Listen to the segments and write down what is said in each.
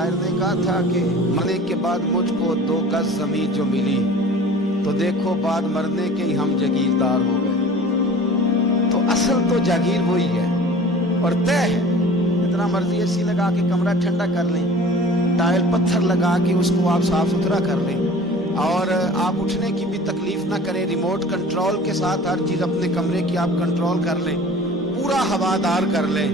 शायर ने कहा था कि मरने के बाद मुझको 2 गज जमीन जो मिली तो देखो बाद मरने के ही हम जागीरदार हो गए। तो असल तो जागीर वही है और तय है। इतना मर्जी एसी लगा के कमरा ठंडा कर लें, टाइल पत्थर लगा के उसको आप साफ सुथरा कर लें और आप उठने की भी तकलीफ ना करें, रिमोट कंट्रोल के साथ हर चीज अपने कमरे की आप कंट्रोल कर लें, पूरा हवादार कर लें,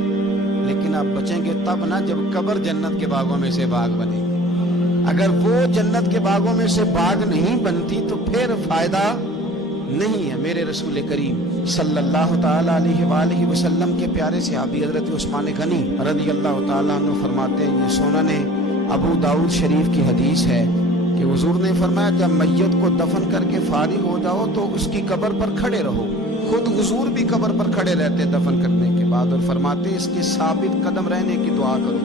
लेकिन आप बचेंगे तब ना जब कब्र जन्नत के बागों में से बाग बने। अगर वो जन्नत के बागों में से बाग नहीं बनती तो फिर फायदा नहीं है। मेरे रसूल करीम सल्लल्लाहु ताला अलैहि वसल्लम के प्यारे सहाबी हजरत उस्मान गनी रज़ी अल्लाह ताला अन्हु फरमाते हैं, ये सुनन अबू दाऊद शरीफ की हदीस है कि हुजूर ने फरमाया जब मैयत को दफन करके फारिग हो जाओ तो उसकी कब्र पर खड़े रहो। खुद हुजूर भी कब्र पर खड़े रहते दफन करने के बाद और फरमाते इसके साबित कदम रहने की दुआ करो,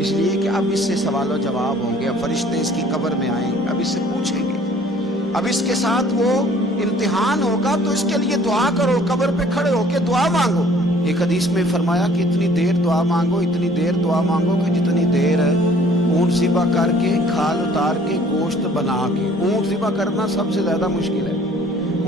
इसलिए कि अब इससे सवाल और जवाब होंगे, अब फरिश्ते इसकी कब्र में आएंगे, अब इससे पूछेंगे, अब इसके साथ वो इम्तिहान होगा, तो इसके लिए दुआ करो, कब्र पे खड़े होके दुआ मांगो। एक हदीस में फरमाया कि इतनी देर दुआ मांगो, इतनी देर दुआ मांगो कि जितनी देर ऊंट ज़िबा करके खाल उतार के गोश्त बना के, ऊंट ज़िबा करना सबसे ज्यादा मुश्किल है,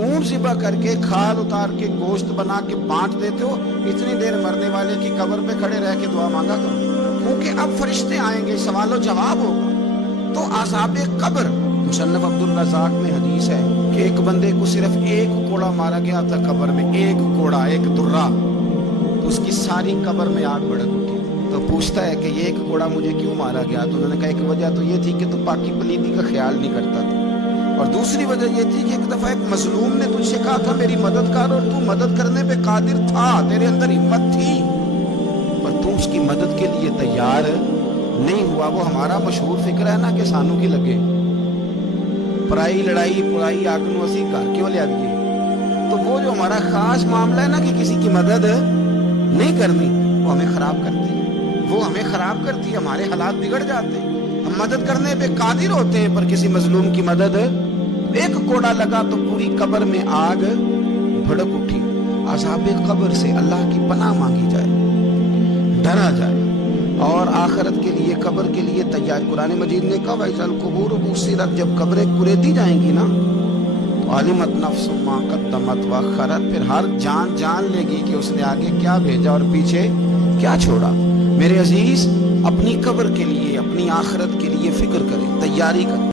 ऊंट ज़िबा करके खाल उतार के गोश्त बना के बांट देते हो, इतनी देर मरने वाले की कब्र पे खड़े रह के दुआ मांगा करो, क्योंकि अब फरिश्ते आएंगे, सवाल और जवाब होगा। तो आज़ाबे कब्र, मुसन्नफ अब्दुल रज़ाक में हदीस है कि एक बंदे को सिर्फ एक कोड़ा मारा गया था कब्र में, एक कोड़ा, एक दुर्रा, तो उसकी सारी कब्र में आग भड़क उठी। तो पूछता है कि ये एक कोड़ा मुझे क्यों मारा गया? तो उन्होंने कहा एक वजह तो ये थी कि तू पाकी पलीदी का ख्याल नहीं करता था, और दूसरी वजह ये थी कि एक दफा एक मजलूम ने तुझसे कहा था मेरी मदद कर, और तू मदद करने पे कादिर था, तेरे अंदर हिम्मत थी, पर तू उसकी मदद के लिए तैयार नहीं हुआ। वो हमारा मशहूर फिक्र है ना कि सानू की लगे पराई लड़ाई पुराई आग नू असी घर क्यों लिया दिए। तो वो जो हमारा खास मामला है ना कि किसी की मदद नहीं करनी, वो हमें खराब करती है, वो हमें खराब करती है, हमारे हालात बिगड़ जाते हैं। हम मदद करने पे कादिर होते हैं पर किसी मजलूम की मदद, एक कोड़ा लगा तो पूरी कब्र में आग भड़क उठी। अज़ाबे कब्र से अल्लाह की पनाह मांगी जाए, डरा जाए और आखिरत के लिए कब्र के लिए तैयार। कुरान मजीद ने कहा वैसल कुबूर बुसिरत, जब कब्रें कुरेदी जाएंगी ना तो अलिमत नफ्सुम मा कद्दमत व अखरत, फिर हर जान जान लेगी कि उसने आगे क्या भेजा और पीछे क्या छोड़ा। मेरे अजीज, अपनी कब्र के लिए, अपनी आखिरत के लिए फिक्र करें, तैयारी करें।